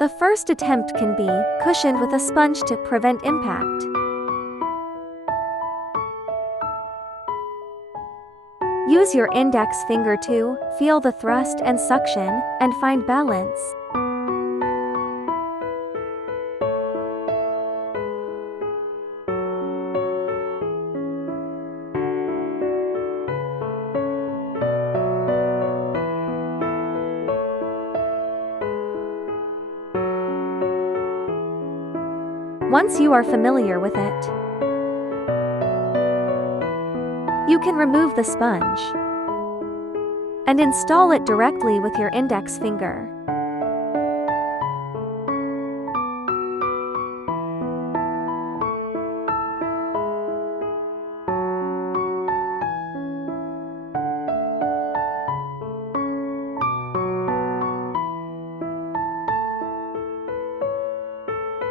The first attempt can be cushioned with a sponge to prevent impact. Use your index finger to feel the thrust and suction, and find balance. Once you are familiar with it, you can remove the sponge and install it directly with your index finger.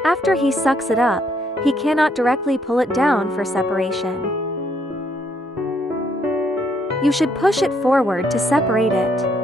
After he sucks it up, he cannot directly pull it down for separation. You should push it forward to separate it.